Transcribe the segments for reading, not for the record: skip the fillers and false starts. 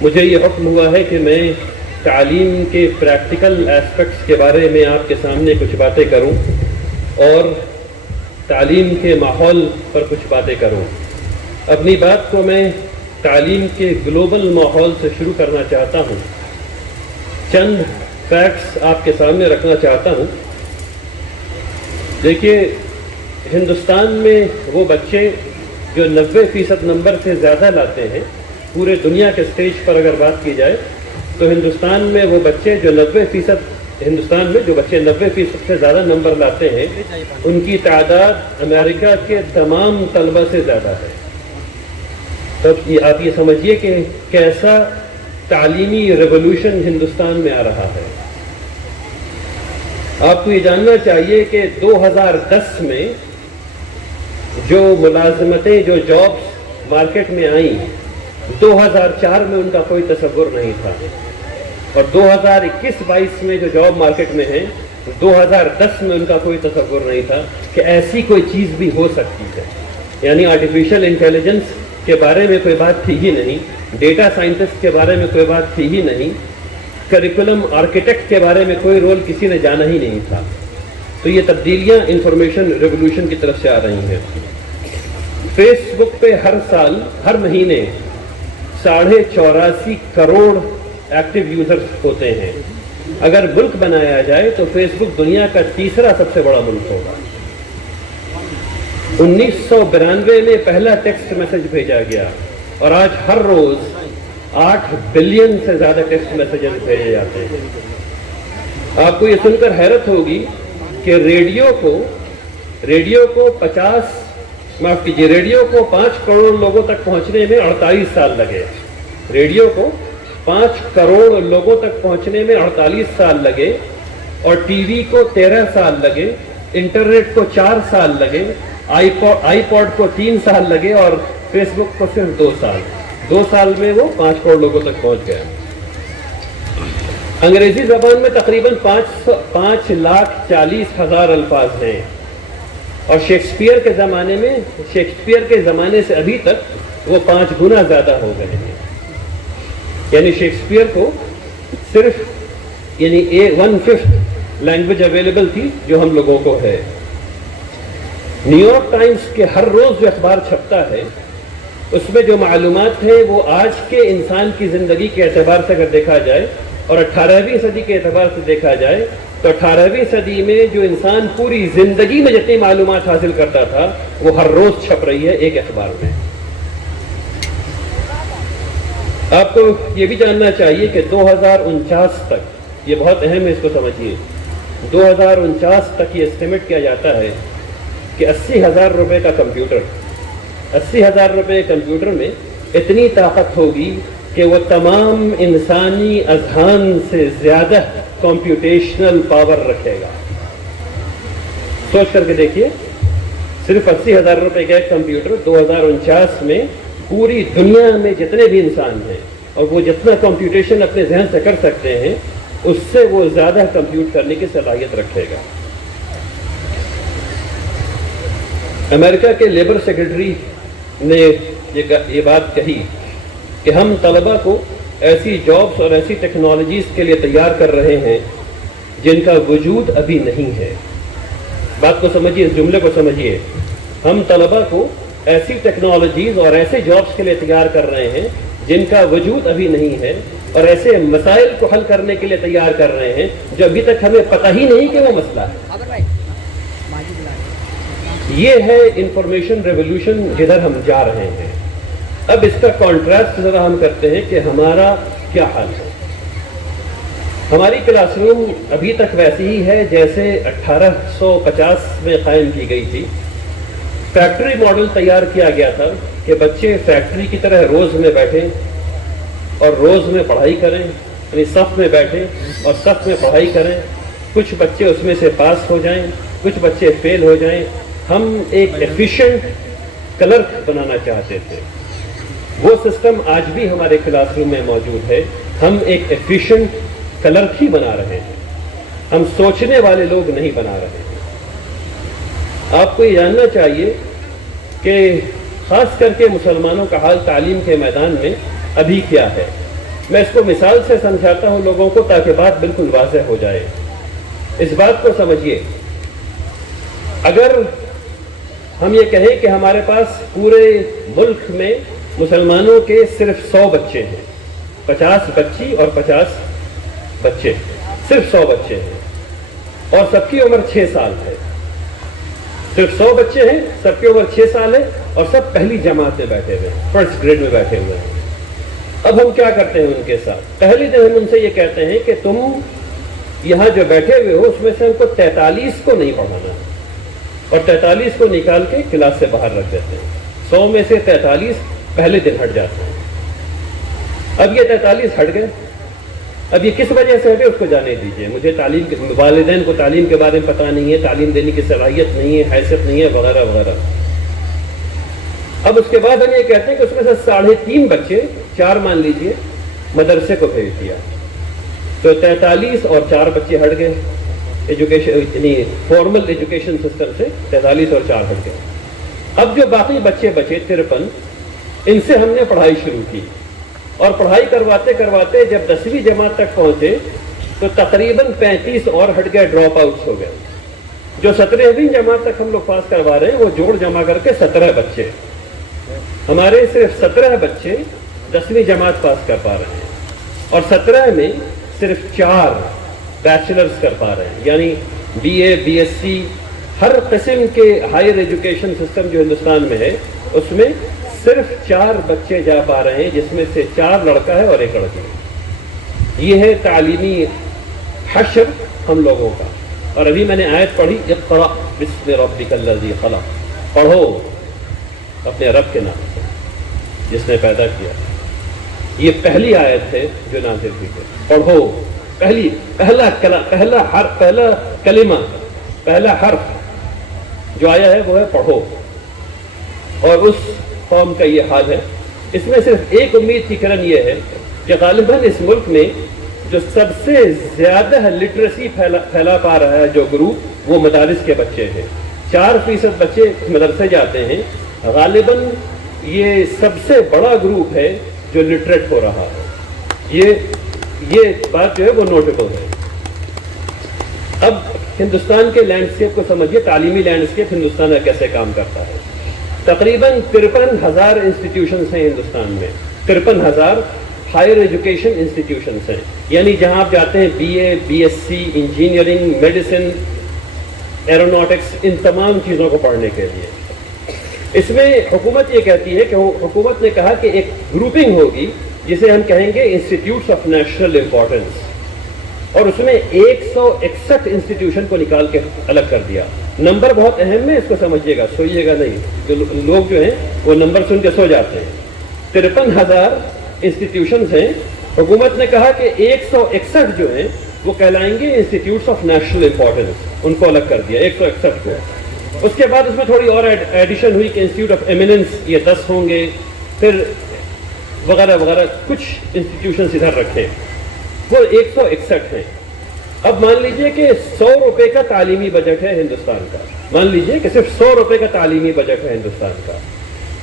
مجھے یہ حکم ہوا ہے کہ میں تعلیم کے پریکٹیکل ایسپیکٹس کے بارے میں آپ کے سامنے کچھ باتیں کروں اور تعلیم کے ماحول پر کچھ باتیں کروں۔ اپنی بات کو میں تعلیم کے گلوبل ماحول سے شروع کرنا چاہتا ہوں۔ چند فیکٹس آپ کے سامنے رکھنا چاہتا ہوں۔ دیکھیے، ہندوستان میں وہ بچے جو 90% نمبر سے زیادہ لاتے ہیں، پورے دنیا کے سٹیج پر اگر بات کی جائے تو ہندوستان میں وہ بچے جو 90% سے زیادہ نمبر لاتے ہیں، ان کی تعداد امریکہ کے تمام طلبہ سے زیادہ ہے۔ تو آپ یہ سمجھیے کہ کیسا تعلیمی ریولوشن ہندوستان میں آ رہا ہے۔ آپ کو یہ جاننا چاہیے کہ 2010 میں جو ملازمتیں، جو جابس مارکیٹ میں آئیں، 2004 میں ان کا کوئی تصور نہیں تھا، اور 2021-22 میں جو جاب مارکیٹ میں ہیں، 2010 میں ان کا کوئی تصور نہیں تھا کہ ایسی کوئی چیز بھی ہو سکتی ہے۔ یعنی آرٹیفیشل انٹیلیجنس کے بارے میں کوئی بات تھی ہی نہیں، ڈیٹا سائنٹسٹ کے بارے میں کوئی بات تھی ہی نہیں، کریکولم آرکیٹیکٹ کے بارے میں کوئی رول کسی نے جانا ہی نہیں تھا۔ تو یہ تبدیلیاں انفارمیشن ریولوشن کی طرف سے آ رہی ہیں۔ فیس بک پہ ہر سال، ہر مہینے 84.5 کروڑ ایکٹیو یوزرز ہوتے ہیں۔ اگر ملک بنایا جائے تو فیس بک دنیا کا تیسرا سب سے بڑا ملک ہوگا۔ 1992 میں پہلا ٹیکسٹ میسج بھیجا گیا، اور آج ہر روز 8 بلین سے زیادہ ٹیکسٹ میسجز بھیجے جاتے ہیں۔ آپ کو یہ سن کر حیرت ہوگی کہ ریڈیو کو 5 کروڑ لوگوں تک پہنچنے میں 48 سال لگے۔ ریڈیو کو 5 کروڑ لوگوں تک پہنچنے میں 48 سال لگے، اور ٹی وی کو 13 سال لگے، انٹرنیٹ کو 4 سال لگے، آئی پوڈ کو 3 سال لگے، اور فیس بک کو صرف 2 سال۔ 2 سال میں وہ 5 کروڑ لوگوں تک پہنچ گیا۔ انگریزی زبان میں تقریباً 5,40,000 الفاظ ہیں، اور شیکسپیئر کے زمانے سے ابھی تک وہ 5 گنا زیادہ ہو گئے ہیں۔ یعنی شیکسپیئر کو صرف 1/5 لینگویج اویلیبل تھی جو ہم لوگوں کو ہے۔ نیو یارک ٹائمز کے ہر روز جو اخبار چھپتا ہے، اس میں جو معلومات ہیں وہ آج کے انسان کی زندگی کے اعتبار سے اگر دیکھا جائے اور 18ویں صدی کے اعتبار سے دیکھا جائے تو 18ویں صدی میں جو انسان پوری زندگی میں جتنی معلومات حاصل کرتا تھا وہ ہر روز چھپ رہی ہے ایک اخبار میں۔ آپ کو یہ بھی جاننا چاہیے کہ 2049 تک، یہ بہت اہم ہے، اس کو سمجھیے، 2049 تک یہ اسٹیمیٹ کیا جاتا ہے کہ 80,000 روپے کا کمپیوٹر، 80,000 روپے کمپیوٹر میں اتنی طاقت ہوگی کہ وہ تمام انسانی اذہان سے زیادہ کمپیوٹیشنل پاور رکھے گا۔ سوچ کر کے دیکھیے، صرف 80,000 روپے کا ایک کمپیوٹر 2049 میں پوری دنیا میں جتنے بھی انسان ہیں اور وہ جتنا کمپیوٹیشن اپنے ذہن سے کر سکتے ہیں، اس سے وہ زیادہ کمپیوٹ کرنے کی صلاحیت رکھے گا۔ امریکہ کے لیبر سیکرٹری نے یہ بات کہی کہ ہم طلبہ کو ایسی جابس اور ایسی ٹیکنالوجیز کے لیے تیار کر رہے ہیں جن کا وجود ابھی نہیں ہے۔ بات کو سمجھیے، اس جملے کو سمجھیے، ہم طلبہ کو ایسی ٹیکنالوجیز اور ایسے جابس کے لیے تیار کر رہے ہیں جن کا وجود ابھی نہیں ہے، اور ایسے مسائل کو حل کرنے کے لیے تیار کر رہے ہیں جو ابھی تک ہمیں پتہ ہی نہیں کہ وہ مسئلہ ہے۔ یہ ہے انفارمیشن ریولوشن جدھر ہم جا رہے ہیں۔ اب اس کا کانٹراسٹ ذرا ہم کرتے ہیں کہ ہمارا کیا حال ہے۔ ہماری کلاس روم ابھی تک ویسی ہی ہے جیسے 1850 میں قائم کی گئی تھی۔ فیکٹری ماڈل تیار کیا گیا تھا کہ بچے فیکٹری کی طرح روز میں بیٹھیں اور روز میں پڑھائی کریں، یعنی صف میں بیٹھیں اور صف میں پڑھائی کریں۔ کچھ بچے اس میں سے پاس ہو جائیں، کچھ بچے فیل ہو جائیں۔ ہم ایک ایفیشینٹ کلرک بنانا چاہتے تھے۔ وہ سسٹم آج بھی ہمارے کلاس روم میں موجود ہے۔ ہم ایک ایفیشینٹ کلرک ہی بنا رہے ہیں، ہم سوچنے والے لوگ نہیں بنا رہے ہیں۔ آپ کو یہ جاننا چاہیے کہ خاص کر کے مسلمانوں کا حال تعلیم کے میدان میں ابھی کیا ہے۔ میں اس کو مثال سے سمجھاتا ہوں لوگوں کو تاکہ بات بالکل واضح ہو جائے. اس بات کو سمجھیے، اگر ہم یہ کہیں کہ ہمارے پاس پورے ملک میں مسلمانوں کے صرف 100 بچے ہیں، 50 بچی اور 50 بچے، صرف 100 بچے ہیں اور سب کی عمر 6 سال ہے. صرف 100 بچے ہیں، سب کی عمر 6 سال ہے اور سب پہلی جماعت میں بیٹھے ہوئے ہیں، فرسٹ گریڈ میں بیٹھے ہوئے ہیں. اب ہم کیا کرتے ہیں ان کے ساتھ؟ پہلے دن ہم ان سے یہ کہتے ہیں کہ تم یہاں جو بیٹھے ہوئے ہو اس میں سے ہم کو 43 کو نہیں پڑھانا اور 43 کو نکال کے کلاس سے باہر رکھ دیتے ہیں. 100 میں سے 43 پہلے دن ہٹ جاتے ہیں. اب یہ 43 ہٹ گئے، اب یہ کس وجہ سے ہٹے اس کو جانے دیجئے. مجھے تعلیم کے والدین کو تعلیم کے بارے میں پتہ نہیں ہے، تعلیم دینے کی صلاحیت نہیں ہے، حیثیت نہیں ہے، وغیرہ وغیرہ. اب اس کے بعد ہم یہ کہتے ہیں کہ اس میں سے 3.5 بچے، 4 مان لیجئے، مدرسے کو بھیج دیا، تو 43 اور 4 بچے ہٹ گئے ایجوکیشن، یعنی فارمل ایجوکیشن سسٹم سے 43 اور 4 ہٹ گئے. اب جو باقی بچے بچے 53، ان سے ہم نے پڑھائی شروع کی اور پڑھائی کرواتے کرواتے جب 10ویں جماعت تک پہنچے تو تقریباً 35 اور ہٹ گئے، ڈراپ آؤٹس ہو گئے. جو 17ویں جماعت تک ہم لوگ پاس کروا رہے ہیں وہ جوڑ جمع کر کے 17 بچے. ہمارے صرف 17 بچے 10ویں جماعت پاس کر پا رہے ہیں اور 17 میں صرف 4 بیچلرز کر پا رہے ہیں. یعنی BA BSc ہر قسم کے ہائر ایجوکیشن سسٹم جو ہندوستان میں ہے اس میں صرف 4 بچے جا پا رہے ہیں، جس میں سے 4 لڑکا ہے اور 1 لڑکی. یہ ہے تعلیمی حشر ہم لوگوں کا. اور ابھی میں نے آیت پڑھی، اقرأ بسم ربک الذی خلق، پڑھو اپنے رب کے نام سے جس نے پیدا کیا. یہ پہلی آیت ہے جو نازل ہوئی ہے. پڑھو، پہلا کلمہ، پہلا حرف جو آیا ہے وہ ہے پڑھو. اور اس قوم کا یہ حال ہے. اس میں صرف ایک امید کی کرن یہ ہے کہ غالباً اس ملک میں جو سب سے زیادہ لٹریسی پھیلا پا رہا ہے جو گروپ، وہ مدارس کے بچے ہیں. 4% بچے مدرسے جاتے ہیں. غالباً یہ سب سے بڑا گروپ ہے جو لٹریٹ ہو رہا ہے. یہ بات جو ہے وہ نوٹیبل ہے. اب ہندوستان کے لینڈسکیپ کو سمجھیے، تعلیمی لینڈسکیپ ہندوستان میں کیسے کام کرتا ہے. تقریباً 53,000 انسٹیٹیوشنس ہیں ہندوستان میں. 53,000 ہائر ایجوکیشن انسٹیٹیوشنس ہیں، یعنی جہاں آپ جاتے ہیں BA BSc engineering, medicine, aeronautics, ان تمام چیزوں کو پڑھنے کے لیے. اس میں حکومت یہ کہتی ہے کہ حکومت نے کہا کہ ایک گروپنگ ہوگی جسے ہم کہیں گے انسٹیٹیوٹس آف نیشنل امپورٹنس، اور اس میں 161 انسٹیٹیوشن کو نکال کے الگ کر دیا. نمبر بہت اہم ہے، اس کو سمجھیے گا، سوئیے گا نہیں. لوگ جو ہیں وہ نمبر سن کے سو جاتے ہیں. 53,000 انسٹیٹیوشنز ہیں. حکومت نے کہا کہ 161 جو ہیں وہ کہلائیں گے انسٹیٹیوٹس آف نیشنل امپورٹنس، ان کو الگ کر دیا 161 کو. اس کے بعد اس میں تھوڑی اور ایڈیشن ہوئی کہ انسٹیٹیوٹ آف ایمیننس یہ 10 ہوں گے، پھر وغیرہ وغیرہ کچھ انسٹیٹیوشنز ادھر رکھے، وہ 161 ہیں. اب مان لیجئے کہ 100 روپے کا تعلیمی بجٹ ہے ہندوستان کا. مان لیجئے کہ صرف 100 روپے کا تعلیمی بجٹ ہے ہندوستان کا.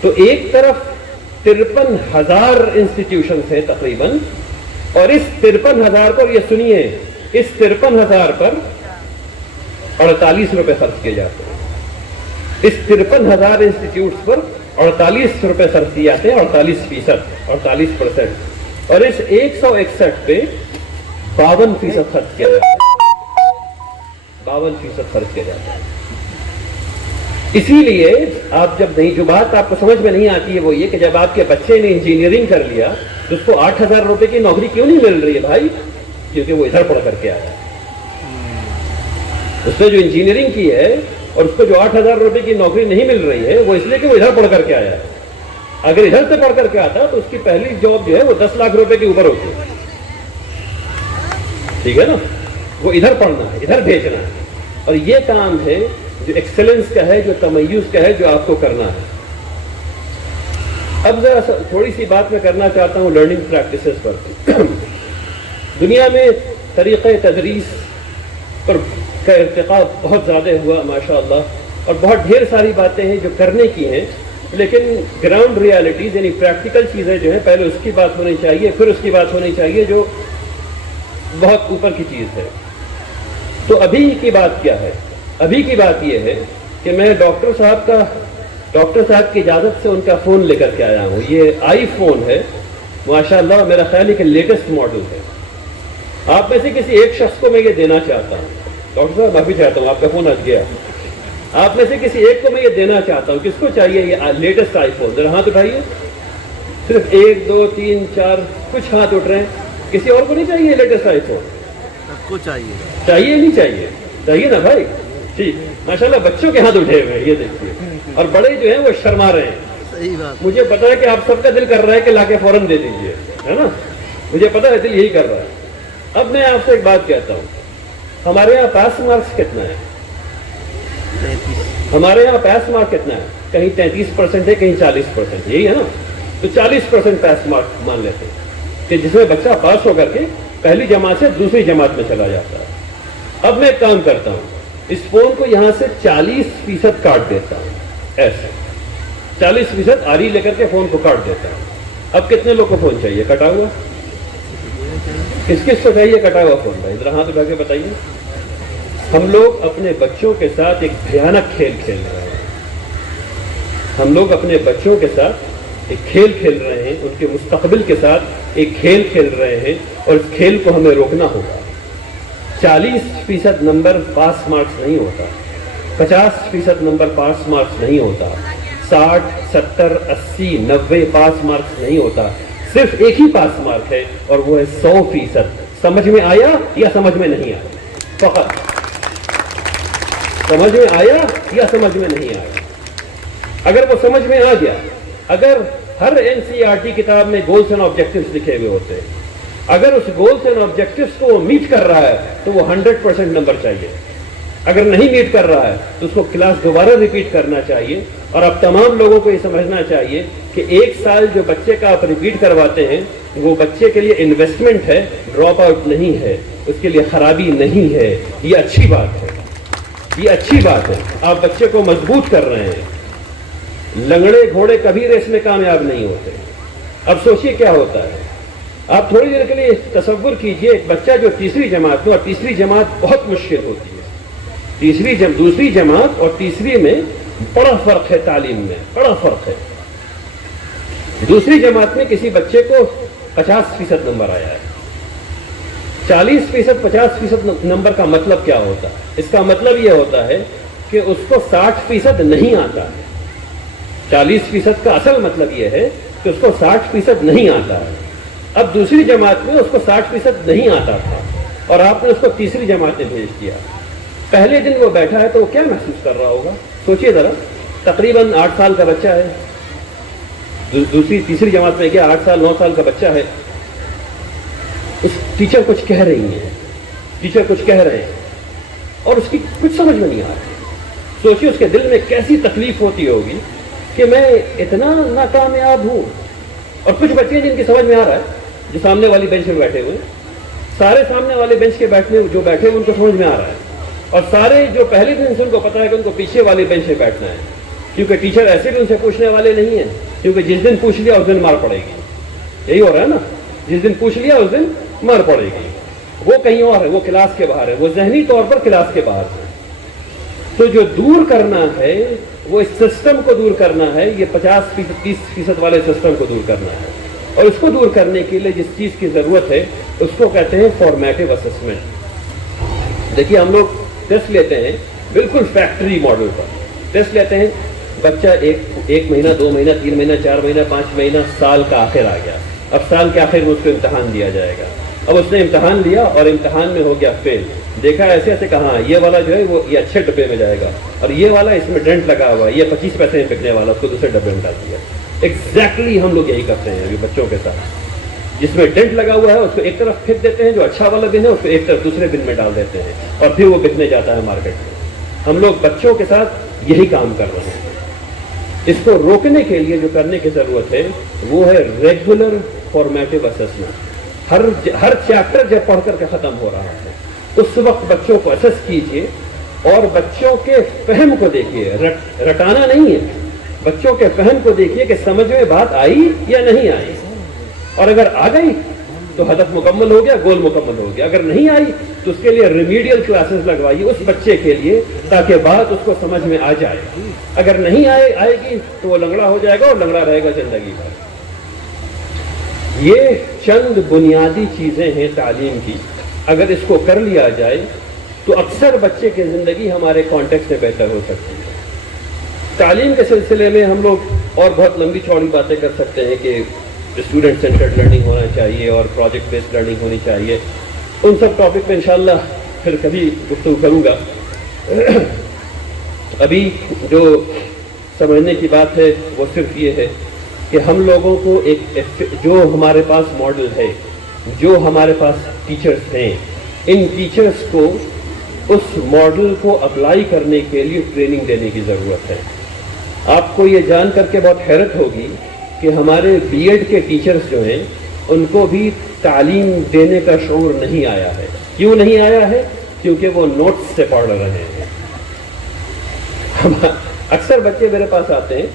تو ایک طرف 53,000 انسٹیٹیوشنز ہیں تقریباً، اور اس 53,000 پر، یہ سنیے، اس 53,000 پر 48 روپے خرچ کیے جاتے ہیں. اس 53,000 انسٹیٹیوٹس پر 48 روپے خرچ کیے جاتے ہیں، 48%، 48%. اور اس 161 پہ 52% خرچ کیا جاتا ہے. 52% خرچ کیا جاتا ہے. اسی لیے آپ جب نہیں، جو بات آپ کو سمجھ میں نہیں آتی ہے وہ یہ کہ جب آپ کے بچے نے انجینئرنگ کر لیا تو اس کو 8,000 روپے کی نوکری کیوں نہیں مل رہی ہے بھائی؟ کیونکہ وہ ادھر پڑھ کر کے آیا. اس نے جو انجینئرنگ کی ہے اور اس کو جو 8,000 روپے کی نوکری نہیں مل رہی ہے وہ اس لیے کہ وہ ادھر پڑھ کر کے آیا ہے. اگر ادھر سے پڑھ کر کے آتا تو اس کی پہلی جاب جو ہے وہ 10 لاکھ روپے کے اوپر ہوتی ہے. ٹھیک ہے نا؟ وہ ادھر پڑھنا ہے، ادھر بھیجنا ہے. اور یہ کام ہے جو ایکسلنس کا ہے، جو تمیز کا ہے، جو آپ کو کرنا ہے. اب ذرا تھوڑی سی بات میں کرنا چاہتا ہوں لرننگ پریکٹسز پر. دنیا میں طریقہ تدریس پر کا ارتقاء بہت زیادہ ہوا ماشاء اللہ، اور بہت ڈھیر ساری باتیں ہیں جو کرنے کی ہیں. لیکن گراؤنڈ ریالٹیز یعنی پریکٹیکل چیزیں جو ہیں پہلے اس کی بات ہونی چاہیے، پھر اس کی بات ہونی چاہیے جو بہت اوپر کی چیز ہے۔ تو ابھی کی بات کیا ہے؟ ابھی کی بات یہ ہے کہ میں ڈاکٹر صاحب کی اجازت سے ان کا فون لے کر کے آیا ہوں۔ یہ آئی فون ہے ماشاءاللہ، میرا خیال ہے کہ لیٹسٹ ماڈل ہے۔ آپ میں سے کسی ایک شخص کو میں یہ دینا چاہتا ہوں۔ ڈاکٹر صاحب میں بھی چاہتا ہوں، آپ کا فون آج گیا، آپ میں سے کسی ایک کو میں یہ دینا چاہتا ہوں۔ کس کو چاہیے یہ لیٹسٹ آئی فون؟ ذرا ہاتھ اٹھائیے، صرف 1 2 3 4 کچھ ہاتھ اٹھ رہے ہیں۔ کسی اور کو نہیں چاہیے لیٹسٹ آئی فون؟ سب کو چاہیے۔ چاہیے نہیں چاہیے؟ چاہیے نا بھائی، ٹھیک۔ ماشاءاللہ بچوں کے ہاتھ اٹھے ہوئے ہیں، یہ دیکھیے، اور بڑے جو ہیں وہ شرما رہے ہیں۔ صحیح بات، مجھے پتا ہے کہ آپ سب کا دل کر رہا ہے کہ لا کے فوراً دے دیجیے، ہے نا، مجھے پتا ہے دل یہی کر رہا ہے۔ اب میں آپ سے ایک بات کہتا ہوں، ہمارے یہاں پاس مارکس کتنا ہے؟ ہمارے یہاں پاس مارک کتنا ہے؟ کہیں 33% ہے، کہیں 40%، یہی ہے نا؟ تو 40% پاس مارک مان لیتے ہیں کہ جس میں بچہ پاس ہو کر کے پہلی جماعت سے دوسری جماعت میں چلا جاتا ہے۔ اب میں ایک کام کرتا ہوں، اس فون کو یہاں سے 40% کاٹ دیتا ہوں، ایسے 40% آری لے کر کے فون کو کاٹ دیتا ہوں۔ اب کتنے لوگ کو فون چاہیے کٹا ہوا؟ کس کو چاہیے کٹا ہوا فون؟ بھائی ذرا ہاتھ اٹھا کے بتائیے۔ ہم لوگ اپنے بچوں کے ساتھ ایک بھیانک کھیل کھیل رہے ہیں۔ ہم لوگ اپنے بچوں کے ساتھ ایک کھیل کھیل رہے ہیں، ان کے مستقبل کے ساتھ ایک کھیل کھیل رہے ہیں، اور اس کھیل کو ہمیں روکنا ہوگا۔ 40% نمبر پاس مارکس نہیں ہوتا، 50% نمبر پاس مارکس نہیں ہوتا، 60 70 80 90 پاس مارکس نہیں ہوتا۔ صرف ایک ہی پاس مارک ہے، اور وہ ہے 100%۔ سمجھ میں آیا یا سمجھ میں نہیں آیا؟ فقط سمجھ میں آیا یا سمجھ میں نہیں آیا؟ اگر وہ سمجھ میں آ گیا، اگر ہر NCERT کتاب میں گولز اینڈ آبجیکٹیوز لکھے ہوئے ہوتے ہیں، اگر اس گولز اینڈ آبجیکٹیوز کو وہ میٹ کر رہا ہے تو وہ 100% نمبر چاہیے۔ اگر نہیں میٹ کر رہا ہے تو اس کو کلاس دوبارہ ریپیٹ کرنا چاہیے۔ اور اب تمام لوگوں کو یہ سمجھنا چاہیے کہ 1 سال جو بچے کا آپ ریپیٹ کرواتے ہیں وہ بچے کے لیے انویسٹمنٹ ہے، ڈراپ آؤٹ نہیں ہے، اس کے لیے خرابی نہیں ہے۔ یہ اچھی بات ہے، یہ اچھی بات ہے، آپ بچے کو مضبوط کر رہے ہیں۔ لنگڑے گھوڑے کبھی ریس میں کامیاب نہیں ہوتے۔ اب سوچئے کیا ہوتا ہے، آپ تھوڑی دیر کے لیے تصور کیجئے، ایک بچہ جو تیسری جماعت میں، اور تیسری جماعت بہت مشکل ہوتی ہے، دوسری جماعت اور تیسری میں بڑا فرق ہے، تعلیم میں بڑا فرق ہے۔ دوسری جماعت میں کسی بچے کو 50% نمبر آیا ہے، 40% 50% نمبر کا مطلب کیا ہوتا ہے؟ اس کا مطلب یہ ہوتا ہے کہ اس کو 60% نہیں آتا ہے۔ 40% کا اصل مطلب یہ ہے کہ اس کو 60% نہیں آتا ہے۔ اب دوسری جماعت میں اس کو 60% نہیں آتا تھا، اور آپ نے اس کو تیسری جماعت میں بھیج دیا۔ پہلے دن وہ بیٹھا ہے تو وہ کیا محسوس کر رہا ہوگا؟ سوچئے ذرا، تقریباً 8 سال کا بچہ ہے، تیسری جماعت میں گیا، 8 سال 9 سال کا بچہ ہے۔ اس ٹیچر کچھ کہہ رہی ہیں، ٹیچر کچھ کہہ رہے ہیں، اور اس کی کچھ سمجھ میں نہیں آ رہا۔ سوچئے اس کے دل میں کیسی تکلیف ہوتی ہوگی کہ میں اتنا ناکامیاب ہوں۔ اور کچھ بچے جن کی سمجھ میں آ رہا ہے، جو سامنے والی بینچ میں بیٹھے ہوئے، سارے سامنے والے بینچ کے جو بیٹھے ہوئے ان کو سمجھ میں آ رہا ہے، اور سارے جو پہلے دن سے ان کو پتا ہے کہ ان کو پیچھے والی بینچ میں بیٹھنا ہے، کیونکہ ٹیچر ایسے بھی ان سے پوچھنے والے نہیں ہیں، کیونکہ جس دن پوچھ لیا اس دن مار پڑے گی۔ یہی ہو رہا ہے نا، جس دن پوچھ لیا اس دن مار پڑے گی۔ وہ کہیں اور ہے، وہ کلاس کے باہر ہے، وہ ذہنی طور پر کلاس کے باہر ہے۔ تو جو دور کرنا ہے وہ اس سسٹم کو دور کرنا ہے، یہ 50% 30% والے سسٹم کو دور کرنا ہے، اور اس کو دور کرنے کے لیے جس چیز کی ضرورت ہے اس کو کہتے ہیں فارمیٹیو اسسمنٹ۔ دیکھیے ہم لوگ ٹیسٹ لیتے ہیں بالکل فیکٹری ماڈل پر، ٹیسٹ لیتے ہیں، بچہ ایک مہینہ 2 مہینہ 3 مہینہ 4 مہینہ 5 مہینہ، سال کا آخر آ گیا، اب سال کے آخر میں اس کو امتحان دیا جائے گا۔ اب اس نے امتحان دیا اور امتحان میں ہو گیا فیل، دیکھا ایسے ایسے کہاں یہ والا جو ہے وہ یہ اچھے ڈبے میں جائے گا، اور یہ والا اس میں ڈنٹ لگا ہوا ہے، یہ 25 پیسے میں بکنے والا، اس کو دوسرے ڈبے میں ڈال دیا۔ ایگزیکٹلی ہم لوگ یہی کرتے ہیں ابھی بچوں کے ساتھ، جس میں ڈنٹ لگا ہوا ہے اس کو ایک طرف پھینک دیتے ہیں، جو اچھا والا بن ہے اس کو ایک طرف دوسرے بن میں ڈال دیتے ہیں، اور پھر وہ بکنے جاتا ہے مارکیٹ میں۔ ہم لوگ بچوں کے ساتھ یہی کام کر رہے ہیں۔ اس کو روکنے کے لیے جو کرنے کی ضرورت ہے وہ ہے ریگولر فارمیٹیو اسسمنٹ۔ ہر چیپٹر جب پڑھ کر کے ختم ہو رہا ہے اس وقت بچوں کو اسس کیجئے اور بچوں کے فہم کو دیکھیے، رٹانا نہیں ہے، بچوں کے فہم کو دیکھیے کہ سمجھ میں بات آئی یا نہیں آئی، اور اگر آ گئی تو ہدف مکمل ہو گیا، گول مکمل ہو گیا. اگر نہیں آئی تو اس کے لیے ریمیڈیل کلاسز لگوائیے اس بچے کے لیے تاکہ بات اس کو سمجھ میں آ جائے. اگر نہیں آئے گی تو وہ لنگڑا ہو جائے گا اور لنگڑا رہے گا زندگی بھر. یہ چند بنیادی چیزیں ہیں تعلیم کی، اگر اس کو کر لیا جائے تو اکثر بچے کی زندگی ہمارے کانٹیکٹ سے بہتر ہو سکتی ہے. تعلیم کے سلسلے میں ہم لوگ اور بہت لمبی چوڑی باتیں کر سکتے ہیں کہ اسٹوڈنٹ سینٹرڈ لرننگ ہونا چاہیے اور پروجیکٹ بیسڈ لرننگ ہونی چاہیے. ان سب ٹاپک میں انشاءاللہ پھر کبھی گفتگو کروں گا. ابھی جو سمجھنے کی بات ہے وہ صرف یہ ہے کہ ہم لوگوں کو جو ہمارے پاس ماڈل ہے، جو ہمارے پاس ٹیچرز ہیں، ان ٹیچرز کو اس ماڈل کو اپلائی کرنے کے لیے ٹریننگ دینے کی ضرورت ہے. آپ کو یہ جان کر کے بہت حیرت ہوگی کہ ہمارے بی ایڈ کے ٹیچرز جو ہیں ان کو بھی تعلیم دینے کا شعور نہیں آیا ہے. کیوں نہیں آیا ہے؟ کیونکہ وہ نوٹس سے پڑھ رہے ہیں. اکثر بچے میرے پاس آتے ہیں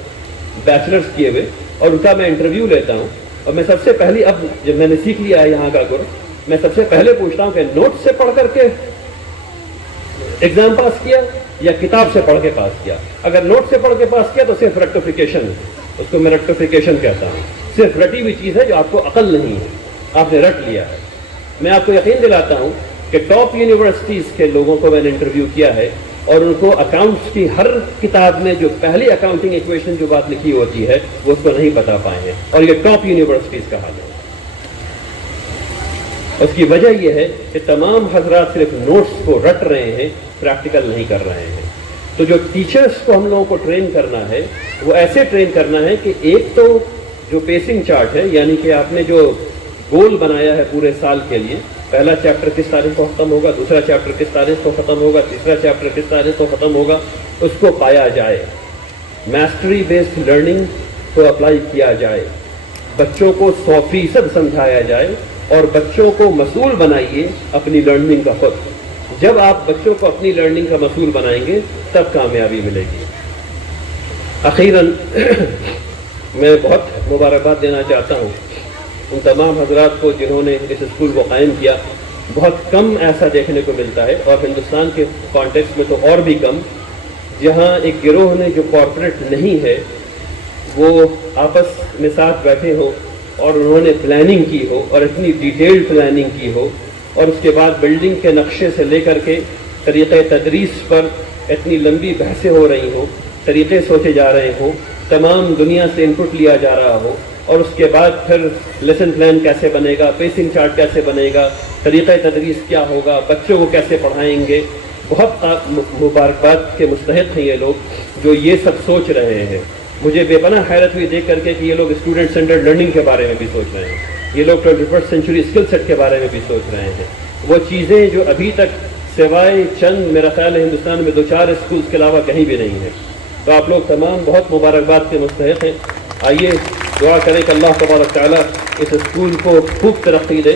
بیچلرز کیے ہوئے اور ان کا میں انٹرویو لیتا ہوں، اور میں سب سے پہلی، اب جب میں نے سیکھ لیا ہے یہاں کا گر، میں سب سے پہلے پوچھتا ہوں کہ نوٹ سے پڑھ کر کے ایگزام پاس کیا یا کتاب سے پڑھ کے پاس کیا؟ اگر نوٹ سے پڑھ کے پاس کیا تو صرف ریکٹیفیکیشن ہے، اس کو میں ریکٹیفیکیشن کہتا ہوں. صرف رٹی ہوئی چیز ہے جو آپ کو عقل نہیں ہے، آپ نے رٹ لیا ہے. میں آپ کو یقین دلاتا ہوں کہ ٹاپ یونیورسٹیز کے لوگوں کو میں نے انٹرویو کیا ہے اور ان کو اکاؤنٹس کی ہر کتاب میں جو پہلی اکاؤنٹنگ ایکویشن جو بات لکھی ہوتی ہے وہ اس کو نہیں بتا پائے ہیں، اور یہ ٹاپ یونیورسٹیز کا حال ہے. اس کی وجہ یہ ہے کہ تمام حضرات صرف نوٹس کو رٹ رہے ہیں، پریکٹیکل نہیں کر رہے ہیں. تو جو ٹیچرز کو ہم لوگوں کو ٹرین کرنا ہے وہ ایسے ٹرین کرنا ہے کہ ایک تو جو پیسنگ چارٹ ہے، یعنی کہ آپ نے جو گول بنایا ہے پورے سال کے لیے، پہلا چیپٹر کس تاریخ کو ختم ہوگا، دوسرا چیپٹر کس تاریخ کو ختم ہوگا، تیسرا چیپٹر کس تاریخ کو ختم ہوگا، اس کو پایا جائے. میسٹری بیسڈ لرننگ کو اپلائی کیا جائے، بچوں کو 100% سمجھایا جائے اور بچوں کو مسئول بنائیے اپنی لرننگ کا خود. جب آپ بچوں کو اپنی لرننگ کا مسئول بنائیں گے تب کامیابی ملے گی. اخیراً میں بہت مبارکباد دینا چاہتا ہوں ان تمام حضرات کو جنہوں نے اس اسکول کو قائم کیا. بہت کم ایسا دیکھنے کو ملتا ہے، اور ہندوستان کے کانٹیکسٹ میں تو اور بھی کم، جہاں ایک گروہ نے جو کارپوریٹ نہیں ہے وہ آپس میں ساتھ بیٹھے ہو اور انہوں نے پلاننگ کی ہو، اور اتنی ڈیٹیلڈ پلاننگ کی ہو، اور اس کے بعد بلڈنگ کے نقشے سے لے کر کے طریقہ تدریس پر اتنی لمبی بحثیں ہو رہی ہوں، طریقے سوچے جا رہے ہوں، تمام دنیا سے انپٹ لیا جا رہا ہو، اور اس کے بعد پھر لیسن پلان کیسے بنے گا، پیسنگ چارٹ کیسے بنے گا، طریقہ تدریس کیا ہوگا، بچوں کو کیسے پڑھائیں گے. بہت مبارکباد کے مستحق ہیں یہ لوگ جو یہ سب سوچ رہے ہیں. مجھے بے پناہ حیرت ہوئی دیکھ کر کے کہ یہ لوگ اسٹوڈنٹ سینٹرڈ لرننگ کے بارے میں بھی سوچ رہے ہیں، یہ لوگ 21st سینچری اسکل سیٹ کے بارے میں بھی سوچ رہے ہیں. وہ چیزیں جو ابھی تک سوائے چند میرا خیال ہے ہندوستان میں 2-4 اسکولس کے علاوہ کہیں بھی نہیں ہے. تو آپ لوگ تمام بہت مبارکباد کے مستحق ہیں. آئیے دعا کریں کہ اللہ تبارک تعالیٰ اس اسکول کو خوب ترقی دے،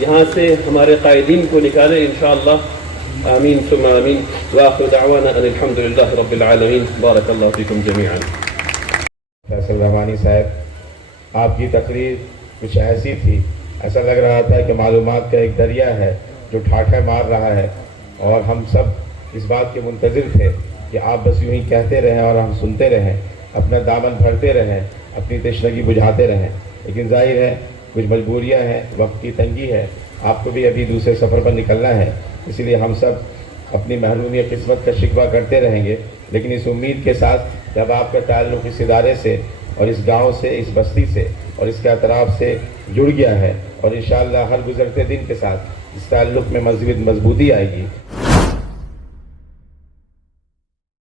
یہاں سے ہمارے قائدین کو نکالے انشاءاللہ. آمین ثم آمین. وآخر دعوانا ان الحمد للہ رب العالمین. بارک اللہ فیکم جمیعا. فیصل رحمانی صاحب، آپ کی تقریر کچھ ایسی تھی، ایسا لگ رہا تھا کہ معلومات کا ایک دریا ہے جو ٹھاٹھے مار رہا ہے، اور ہم سب اس بات کے منتظر تھے کہ آپ بس یوں ہی کہتے رہیں اور ہم سنتے رہیں، اپنا دامن بھرتے رہیں، اپنی تشنگی بجھاتے رہیں. لیکن ظاہر ہے کچھ مجبوریاں ہیں، وقت کی تنگی ہے، آپ کو بھی ابھی دوسرے سفر پر نکلنا ہے، اسی لیے ہم سب اپنی محرومی قسمت کا شکوہ کرتے رہیں گے. لیکن اس امید کے ساتھ جب آپ کا تعلق اس ادارے سے اور اس گاؤں سے، اس بستی سے اور اس کے اطراف سے جڑ گیا ہے، اور انشاءاللہ ہر گزرتے دن کے ساتھ اس تعلق میں مزید مضبوطی آئے گی.